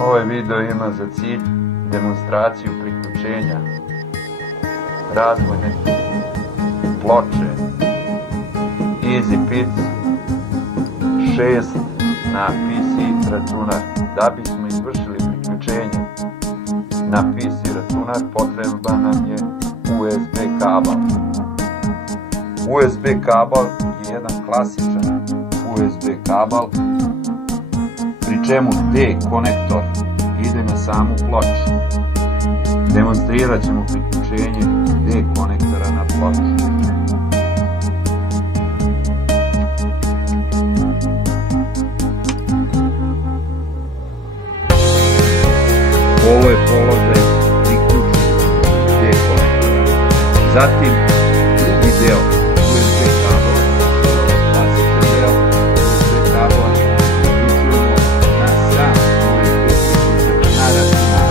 Ovaj video ima za cilj demonstraciju priključenja razvojne ploče EasyPic 6 na PC računar. Da bismo izvršili priključenje na PC računar potreban nam je USB kabel. USB kabel je jedan klasičan USB kabel, pri čemu D konektor ide na samu ploču. Demonstrirat ćemo priključenje D konektora na ploču. Ovo je položaj priključenog D konektora. Zatim drugi deo USB kabela, klasičan deo USB kabela, priključujemo na sam USB priključak na računar.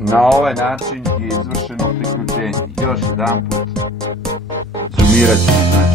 Na ovaj način je izvršeno priključenje. Još jedan put zoomirat ćemo